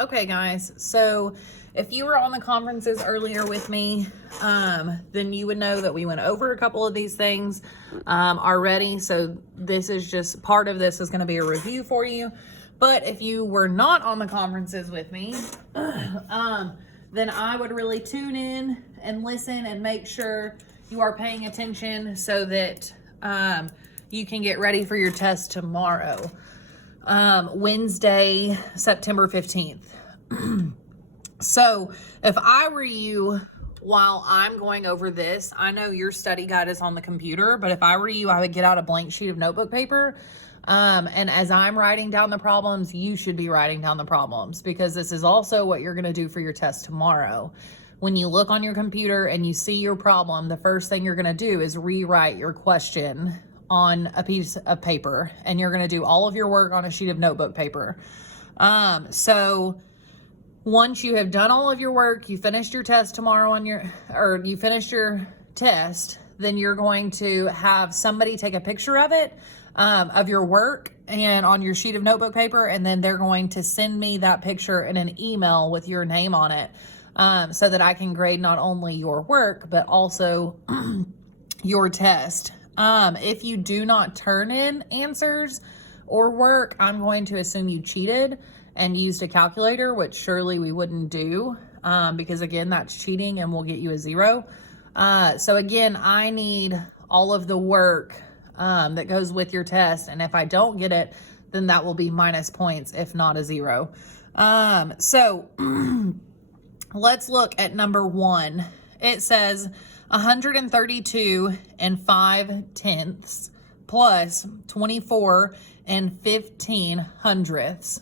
Okay, guys, so if you were on the conferences earlier with me, then you would know that we went over a couple of these things already. So this is just part of this is going to be a review for you. But if you were not on the conferences with me, then I would really tune in and listen and make sure you are paying attention so that you can get ready for your test tomorrow. Wednesday, September 15th. So if I were you, while I'm going over this, I know your study guide is on the computer, but if I were you, I would get out a blank sheet of notebook paper. And as I'm writing down the problems, you should be writing down the problems, because this is also what you're going to do for your test tomorrow. When you look on your computer and you see your problem, the first thing you're going to do is rewrite your question on a piece of paper, and you're going to do all of your work on a sheet of notebook paper. So once you have done all of your work, you finished your test tomorrow you finished your test, then you're going to have somebody take a picture of it, of your work and on your sheet of notebook paper. And then they're going to send me that picture in an email with your name on it, so that I can grade not only your work, but also your test. If you do not turn in answers or work, I'm going to assume you cheated and used a calculator, which surely we wouldn't do, because again, that's cheating and will get you a 0. So again, I need all of the work that goes with your test. And if I don't get it, then that will be minus points, if not a 0. So let's look at number 1. It says 132 5/10 plus 24 15/100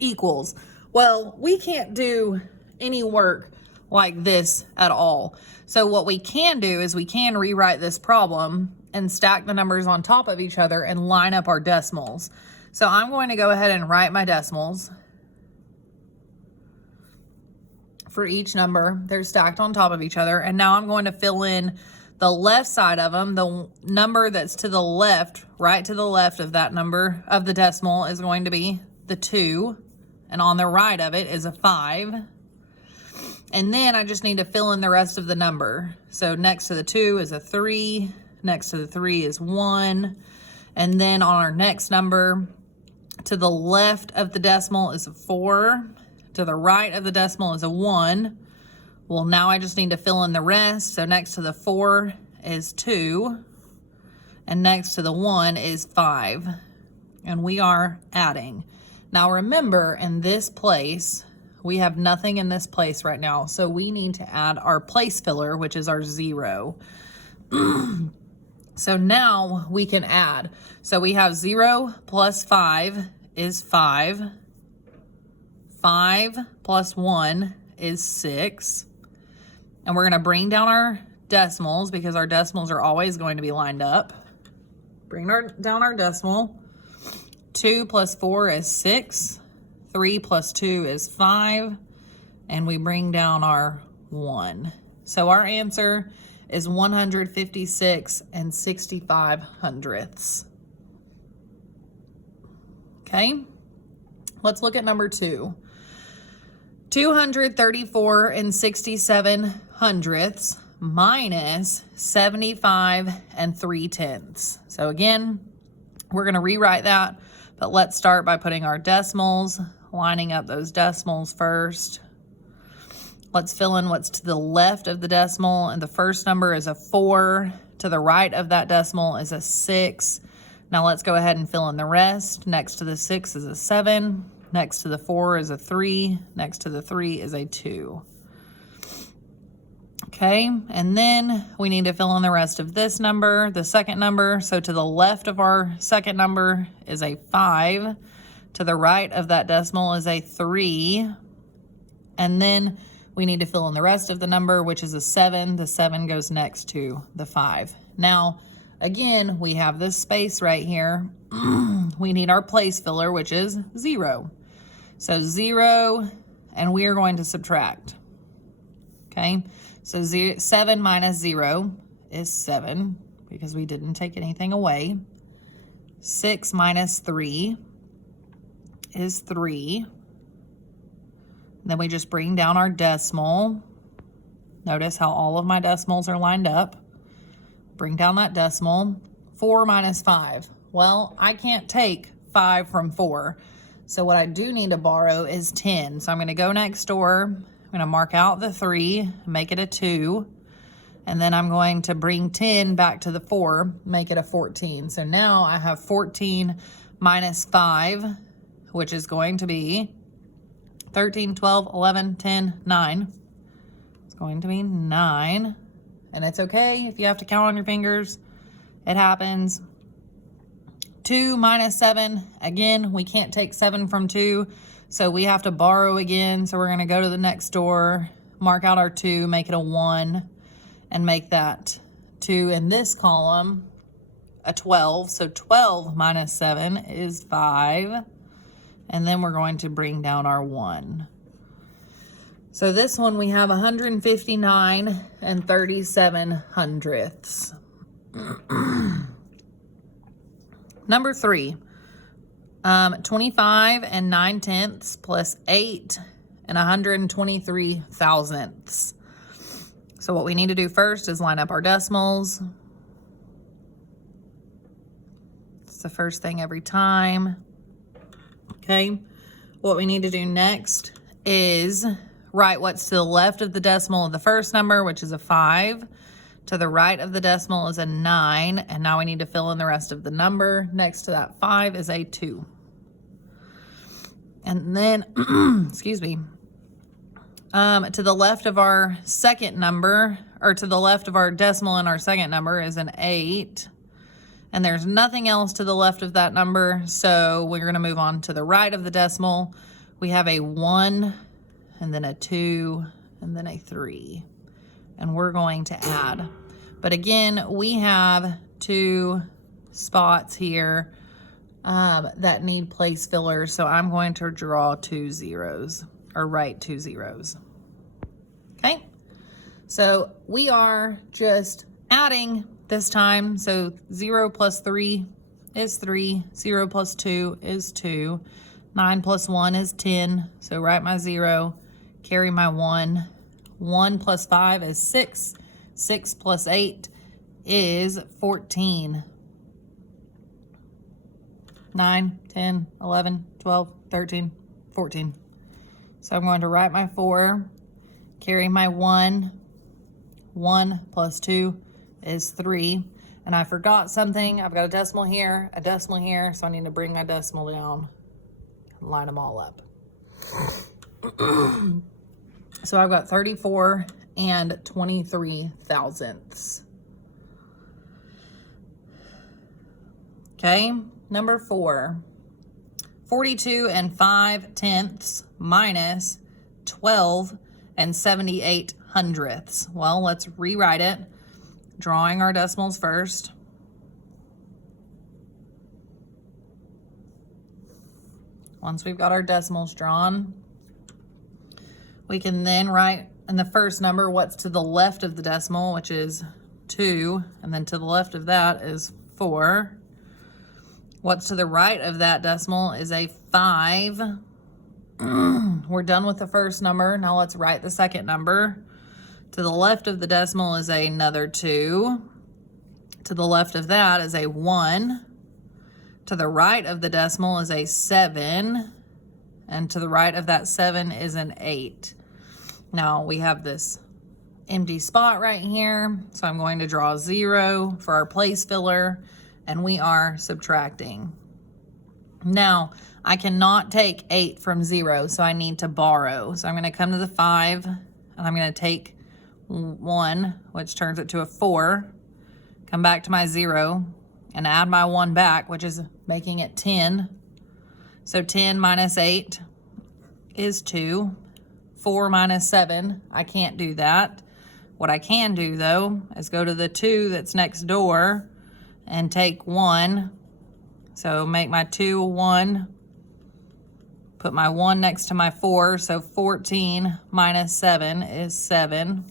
equals. Well, we can't do any work like this at all. So what we can do is we can rewrite this problem and stack the numbers on top of each other and line up our decimals. So I'm going to go ahead and write my decimals for each number. They're stacked on top of each other. And now I'm going to fill in the left side of them. The number that's to the left, right to the left of that number of the decimal, is going to be the 2. And on the right of it is a 5. And then I just need to fill in the rest of the number. So next to the 2 is a 3. Next to the 3 is 1. And then on our next number, to the left of the decimal is a 4. To the right of the decimal is a 1. Well, now I just need to fill in the rest. So next to the 4 is 2. And next to the 1 is 5. And we are adding. Now remember, in this place, we have nothing in this place right now. So we need to add our place filler, which is our 0. So now we can add. So we have 0 plus 5 is 5. 5 plus 1 is 6. And we're going to bring down our decimals, because our decimals are always going to be lined up. Bring down our decimal. 2 plus 4 is 6. 3 plus 2 is 5. And we bring down our 1. So our answer is 156 65/100. Okay, let's look at number 2. 234 67/100 minus 75 3/10. So again, we're going to rewrite that, but let's start by putting our decimals, lining up those decimals first. Let's fill in what's to the left of the decimal, and the first number is a 4. To the right of that decimal is a 6. Now let's go ahead and fill in the rest. Next to the 6 is a 7. Next to the 4 is a 3. Next to the 3 is a 2. Okay, and then we need to fill in the rest of this number, the second number. So to the left of our second number is a 5. To the right of that decimal is a 3. And then we need to fill in the rest of the number, which is a 7. The 7 goes next to the 5. Now, again, we have this space right here. We need our place filler, which is 0. So 0, and we are going to subtract. Okay, so 7 minus 0 is 7, because we didn't take anything away. 6 minus 3 is 3. Then we just bring down our decimal. Notice how all of my decimals are lined up. Bring down that decimal. 4 minus 5. Well, I can't take 5 from 4. So what I do need to borrow is 10. So I'm going to go next door. I'm going to mark out the 3, make it a 2. And then I'm going to bring 10 back to the 4, make it a 14. So now I have 14 minus 5, which is going to be 13, 12, 11, 10, 9. It's going to be 9. And it's okay if you have to count on your fingers. It happens. 2 minus 7. Again, we can't take 7 from 2, so we have to borrow again. So we're going to go to the next door, mark out our 2, make it a 1, and make that 2 in this column a 12. So 12 minus 7 is 5. And then we're going to bring down our 1. So this one we have 159 and 37 hundredths. Number 3, 25 and 9 tenths plus 8 and 123 thousandths. So what we need to do first is line up our decimals. It's the first thing every time. Okay, what we need to do next is write what's to the left of the decimal of the first number, which is a 5. To the right of the decimal is a 9, and now we need to fill in the rest of the number. Next to that 5 is a 2. And then, excuse me, to the left of our second number, or to the left of our decimal in our second number is an 8. And there's nothing else to the left of that number, so we're going to move on to the right of the decimal. We have a 1, and then a 2, and then a 3. And we're going to add. But again, we have 2 spots here that need place fillers. So I'm going to draw 2 zeros, or write 2 zeros. Okay, so we are just adding this time. So 0 plus 3 is 3, 0 plus 2 is 2, 9 plus 1 is 10. So write my 0, carry my 1. 1 plus 5 is 6. 6 plus 8 is 14. 9, 10, 11, 12, 13, 14. So I'm going to write my 4, carry my 1. 1 plus 2 is 3. And I forgot something. I've got a decimal here, so I need to bring my decimal down and line them all up. So I've got 34 and 23 thousandths. Okay, number 4, 42 and 5 tenths minus 12 and 78 hundredths. Well, let's rewrite it. Drawing our decimals first. Once we've got our decimals drawn, we can then write in the first number what's to the left of the decimal, which is 2, and then to the left of that is 4. What's to the right of that decimal is a 5. We're done with the first number. Now let's write the second number. To the left of the decimal is another 2. To the left of that is a 1. To the right of the decimal is a 7. And to the right of that 7 is an 8. Now we have this empty spot right here. So I'm going to draw 0 for our place filler, and we are subtracting. Now I cannot take 8 from 0, so I need to borrow. So I'm going to come to the 5, and I'm going to take 1, which turns it to a 4. Come back to my 0 and add my 1 back, which is making it 10. So 10 minus 8 is 2. 4 minus 7, I can't do that. What I can do, though, is go to the 2 that's next door and take 1. So make my 2 a 1. Put my 1 next to my 4. So 14 minus 7 is 7.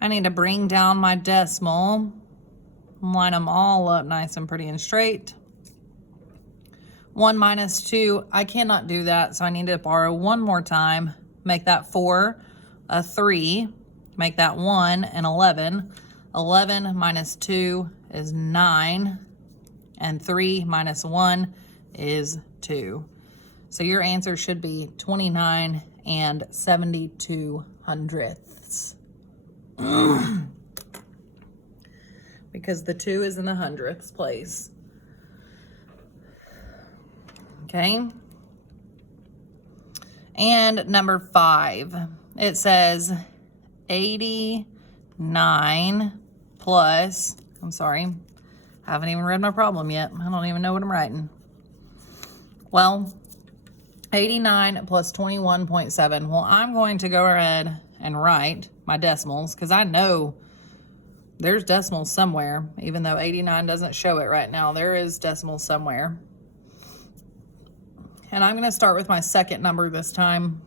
I need to bring down my decimal. Line them all up nice and pretty and straight. 1 minus 2, I cannot do that, so I need to borrow one more time. Make that 4, a 3, make that 1, and 11. 11 minus 2 is 9, and 3 minus 1 is 2. So your answer should be 29 and 72 hundredths. Because the 2 is in the hundredths place. Okay. And number 5, it says 89 plus, I'm sorry, I haven't even read my problem yet. I don't even know what I'm writing. Well, 89 plus 21.7. Well, I'm going to go ahead and write my decimals because I know there's decimals somewhere, even though 89 doesn't show it right now. There is decimals somewhere. And I'm going to start with my second number this time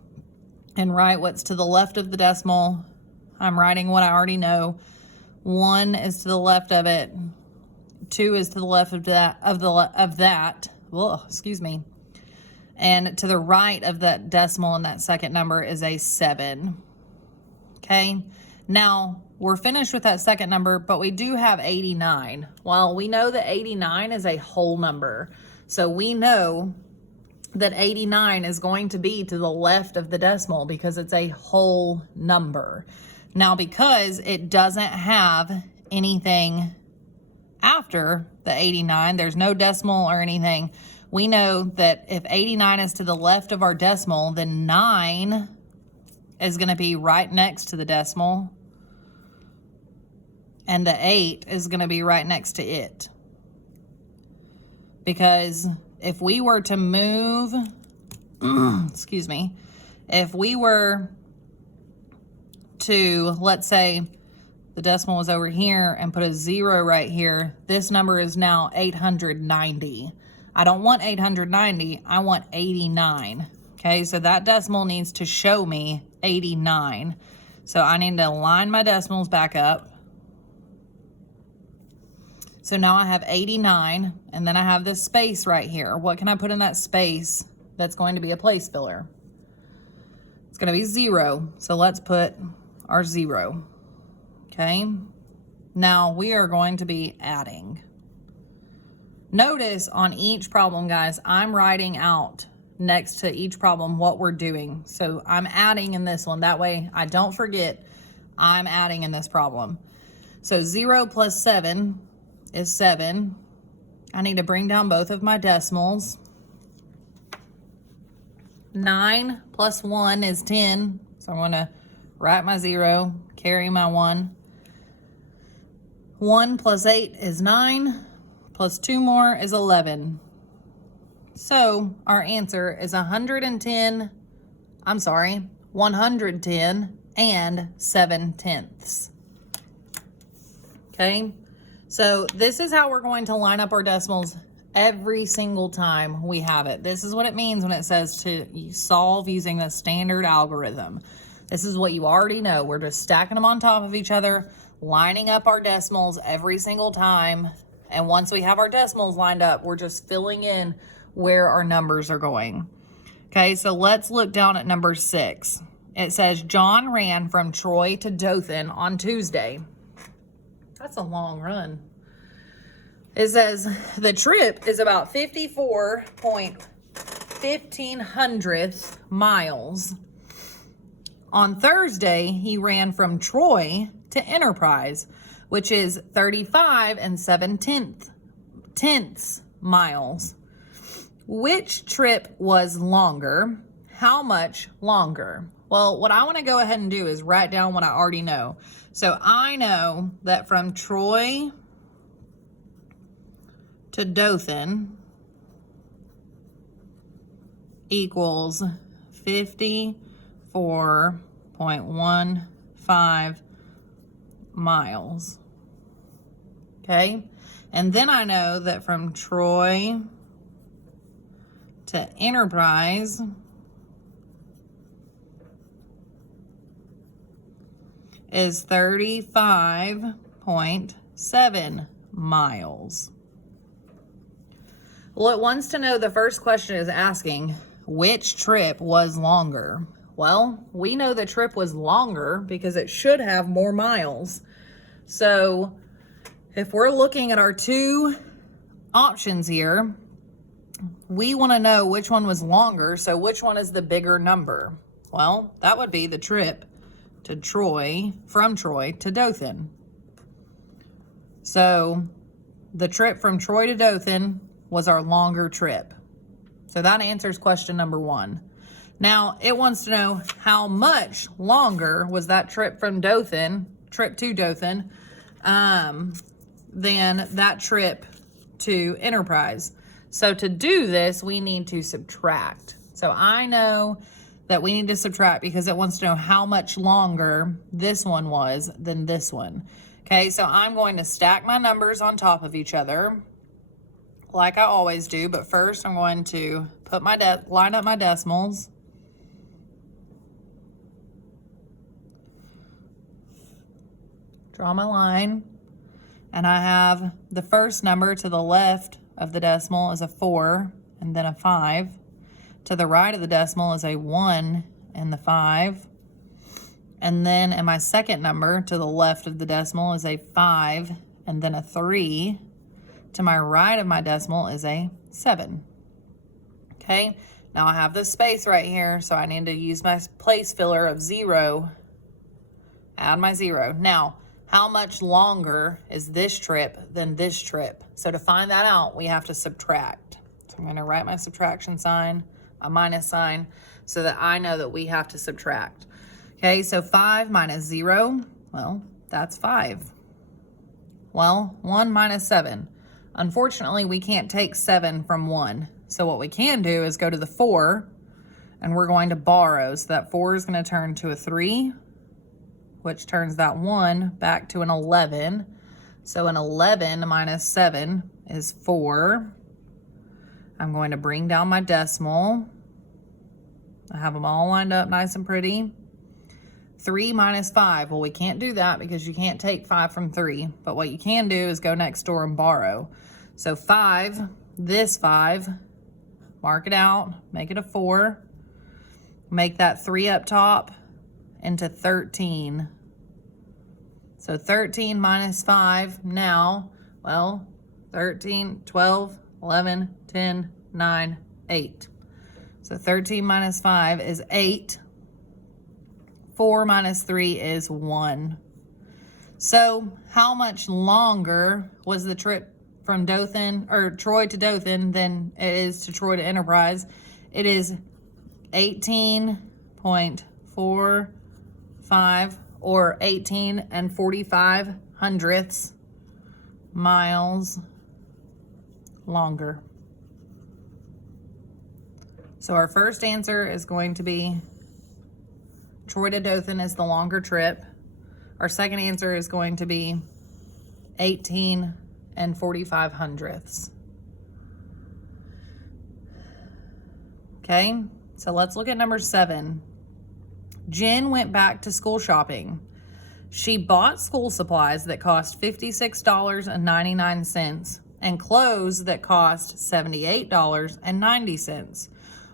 and write what's to the left of the decimal. I'm writing what I already know. 1 is to the left of it. 2 is to the left of that. Whoa, excuse me. And to the right of that decimal in that second number is a 7. Okay. Now, we're finished with that second number, but we do have 89. Well, we know that 89 is a whole number. So we know that 89 is going to be to the left of the decimal because it's a whole number. Now, because it doesn't have anything after the 89, there's no decimal or anything, we know that if 89 is to the left of our decimal, then 9 is going to be right next to the decimal. And the 8 is going to be right next to it. Because if we were to move, excuse me, if we were to, let's say, the decimal was over here and put a 0 right here, this number is now 890. I don't want 890, I want 89. Okay, so that decimal needs to show me 89. So I need to line my decimals back up. So now I have 89, and then I have this space right here. What can I put in that space that's going to be a place filler? It's going to be 0. So let's put our 0. Okay. Now we are going to be adding. Notice on each problem, guys, I'm writing out next to each problem what we're doing. So I'm adding in this one. That way I don't forget I'm adding in this problem. So 0 plus 7 is 7. I need to bring down both of my decimals. 9 plus 1 is 10. So I'm going to write my 0, carry my 1. 1 plus 8 is 9. Plus 2 more is 11. So our answer is 110 and 7/10. Okay. So this is how we're going to line up our decimals every single time we have it. This is what it means when it says to solve using the standard algorithm. This is what you already know. We're just stacking them on top of each other, lining up our decimals every single time. And once we have our decimals lined up, we're just filling in where our numbers are going. Okay, so let's look down at number 6. It says John ran from Troy to Dothan on Tuesday. That's a long run. It says the trip is about 54.15 miles. On Thursday, he ran from Troy to Enterprise, which is 35 7/10 miles. Which trip was longer? How much longer? Well, what I want to go ahead and do is write down what I already know. So I know that from Troy to Dothan equals 54.15 miles. Okay. And then I know that from Troy to Enterprise is 35.7 miles. Well, it wants to know, the first question is asking, which trip was longer? Well, we know the trip was longer because it should have more miles. So if we're looking at our two options here, we want to know which one was longer. So which one is the bigger number? Well, that would be the trip to Troy, from Troy to Dothan. So the trip from Troy to Dothan was our longer trip. So that answers question number 1. Now it wants to know how much longer was that trip from Dothan, trip to Dothan, than that trip to Enterprise. So to do this, we need to subtract. So I know that we need to subtract because it wants to know how much longer this one was than this one. Okay, so I'm going to stack my numbers on top of each other like I always do, but first I'm going to put my line up my decimals. Draw my line, and I have the first number to the left of the decimal is a 4 and then a 5. To the right of the decimal is a 1 and the 5. And then in my second number to the left of the decimal is a 5 and then a 3. To my right of my decimal is a 7. Okay, now I have this space right here, so I need to use my place filler of 0. Add my 0. Now, how much longer is this trip than this trip? So to find that out, we have to subtract. So I'm going to write my subtraction sign, my minus sign, so that I know that we have to subtract. Okay, so 5 minus 0, well, that's 5. Well, 1 minus 7. Unfortunately, we can't take 7 from 1. So what we can do is go to the 4, and we're going to borrow. So that 4 is going to turn to a 3, which turns that 1 back to an 11. So an 11 minus 7 is 4. I'm going to bring down my decimal. I have them all lined up nice and pretty. 3 minus 5. Well, we can't do that because you can't take 5 from 3. But what you can do is go next door and borrow. So 5, this 5, mark it out, make it a 4. Make that 3 up top into 13. So 13 minus 5 now, well, 13, 12, 11, 10, 9, 8. So 13 minus 5 is 8. 4 minus 3 is 1. So how much longer was the trip from Dothan, or Troy to Dothan, than it is to Troy to Enterprise? It is 18.45 or 18 and 45 hundredths miles longer. So our first answer is going to be Troy to Dothan is the longer trip. Our second answer is going to be 18 and 45 hundredths. Okay, so let's look at number 7. Jen went back to school shopping. She bought school supplies that cost $56.99 and clothes that cost $78.90.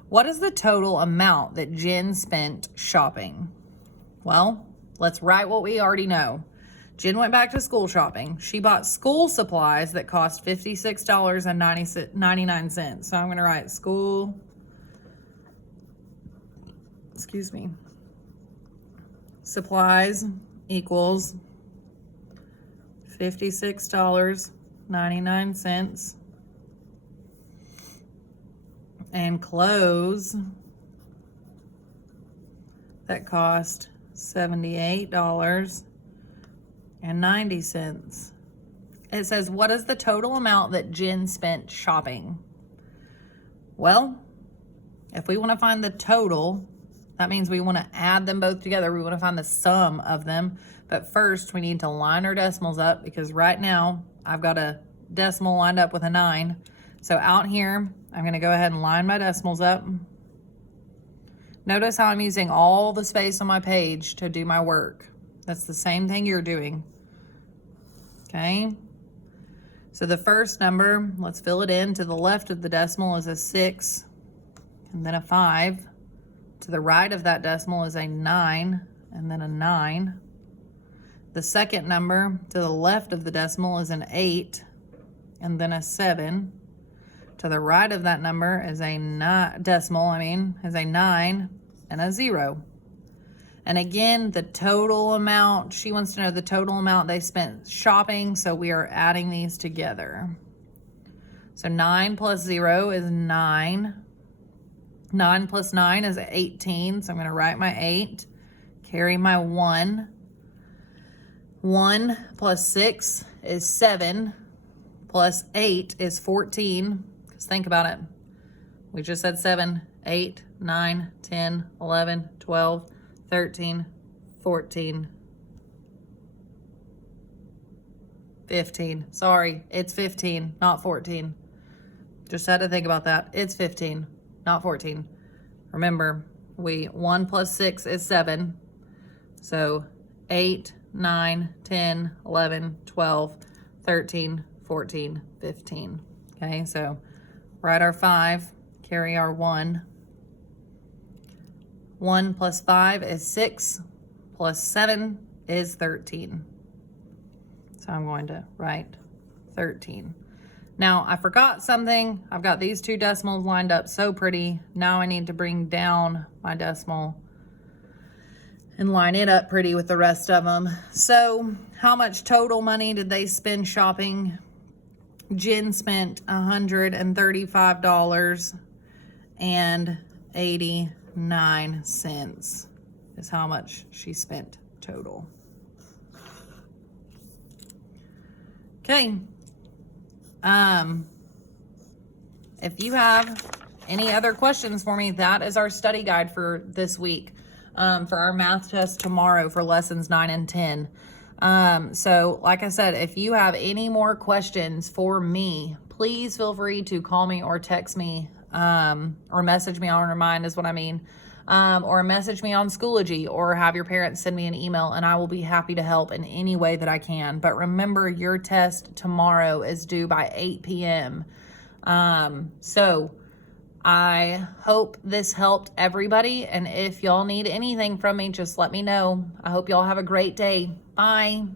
What is the total amount that Jen spent shopping? Well, let's write what we already know. Jen went back to school shopping. She bought school supplies that cost $56.99. So I'm going to write school, supplies equals $56.99. And clothes that cost $78.90. It says, what is the total amount that Jen spent shopping? Well, if we want to find the total, that means we want to add them both together. We want to find the sum of them. But first, we need to line our decimals up because right now I've got a decimal lined up with a 9. So out here, I'm going to go ahead and line my decimals up. Notice how I'm using all the space on my page to do my work. That's the same thing you're doing. Okay. So the first number, let's fill it in. To the left of the decimal is a 6 and then a 5. To the right of that decimal is a 9 and then a 9. The second number to the left of the decimal is an 8 and then a 7. To the right of that number is a is a 9 and a 0. And again, the total amount, she wants to know the total amount they spent shopping, so we are adding these together. So 9 plus 0 is 9. 9 plus 9 is 18, so I'm going to write my 8, carry my 1. 1 plus 6 is 7, plus 8 is 14. Because think about it. We just said 7, 8, 9, 10, 11, 12, 13, 14, 15. Sorry, it's 15, not 14. Just had to think about that. It's 15, not 14. Remember, 1 plus 6 is 7. So 8, 9, 10, 11, 12, 13, 14, 15. Okay, so write our 5, carry our 1. 1 plus 5 is 6, plus 7 is 13. So I'm going to write 13. Now, I forgot something. I've got these two decimals lined up so pretty. Now I need to bring down my decimal and line it up pretty with the rest of them. So how much total money did they spend shopping? Jen spent $135.89 is how much she spent total. Okay. If you have any other questions for me, that is our study guide for this week, for our math test tomorrow for lessons 9 and 10. So like I said, if you have any more questions for me, please feel free to call me or text me, or message me on Remind is what I mean, or message me on Schoology, or have your parents send me an email, and I will be happy to help in any way that I can. But remember, your test tomorrow is due by 8 p.m. So I hope this helped everybody, and if y'all need anything from me, just let me know. I hope y'all have a great day. Bye.